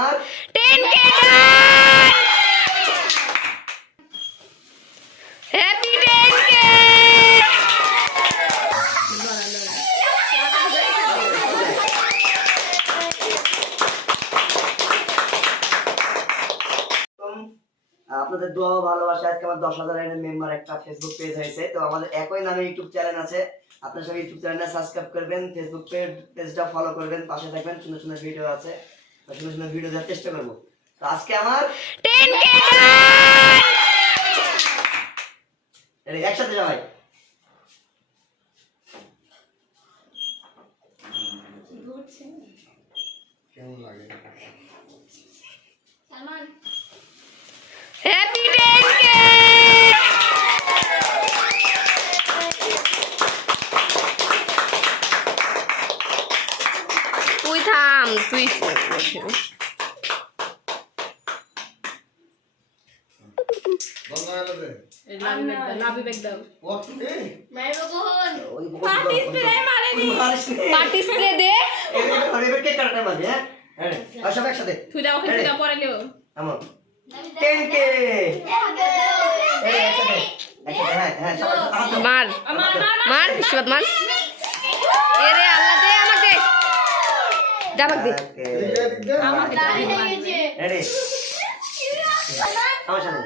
10K Happy 10K আপনাদের দোয়া ও ভালোবাসা আজকে আমার 10,000 মেম্বার একটা ফেসবুক পেজ হয়েছে। তো আমাদের একই নামে ইউটিউব চ্যানেল আছে, আপনারা সবাই ইউটিউব চ্যানেলটা সাবস্ক্রাইব করবেন, ফেসবুক পেজটা ফলো করবেন, পাশে থাকবেন। সুন্দর সুন্দর ভিডিও আছে, সুন্দর সুন্দর ভিডিও দেওয়ার চেষ্টা করবো। তো আজকে আমার 10K একসাথে সবাই কেমন লাগে? Happy 10K তুই থাম তুই পার্টি স্প্রে দে কেক কাটার মাঝে। হ্যাঁ সব একসাথে তুই দাও ওকে তুই পরে নিও এমন 10K একসাথে হ্যাঁ হ্যাঁ সবাই মার মার বিশ্বনাথ মার এরে আল্লাহ দে আমাকে দে আমাকে দে আমাকে রেডি আমার সাথে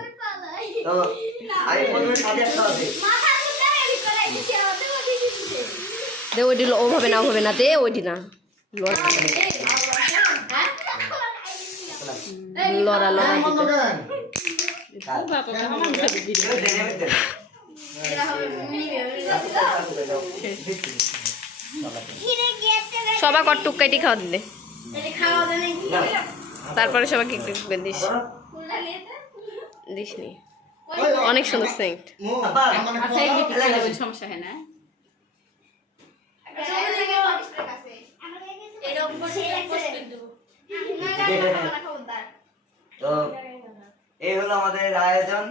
তো আমি বলবো সাথে আছে দে ওইটি ওভাবে না ওভাবে না দে ওইটি না লড়া লড়া সবাই কটুক কাটি খাওয়া দিলে তারপরে সবাইকে একটু একটু দিস দিস নি অনেক সুন্দর সেন্ট আচ্ছা এই কি সমস্যা হয় না তো এই হলো আমাদের আয়োজন।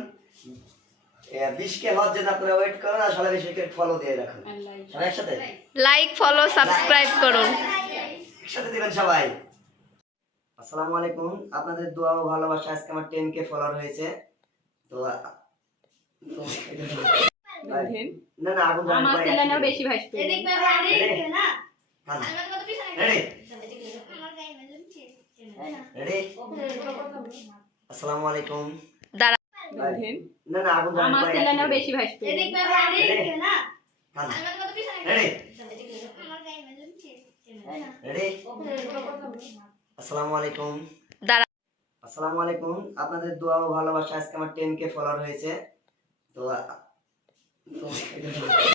20K হওয়ার জন্য আপনারা ওয়েট করুন আর সবাই বেশি ফলো দিয়ে রাখুন। সবাই একসাথে লাইক ফলো সাবস্ক্রাইব করুন একসাথে দিবেন সবাই। আসসালামু আলাইকুম, আপনাদের দোয়া ও ভালোবাসা আজকে আমার 10K ফলোয়ার হয়েছে। তো না না আগুন আমার ছেলেটাও বেশি ভাসবে রেডি। আসসালামু আলাইকুম। দাঁড়া না না আগুন আমার ছেলেটাও বেশি ভাসবে রেডি। রেডি। আসসালামু আলাইকুম। দাঁড়া আসসালামু আলাইকুম, আপনাদের দোয়া ও ভালোবাসা আজকে আমার 10K ফলোয়ার হয়েছে। তো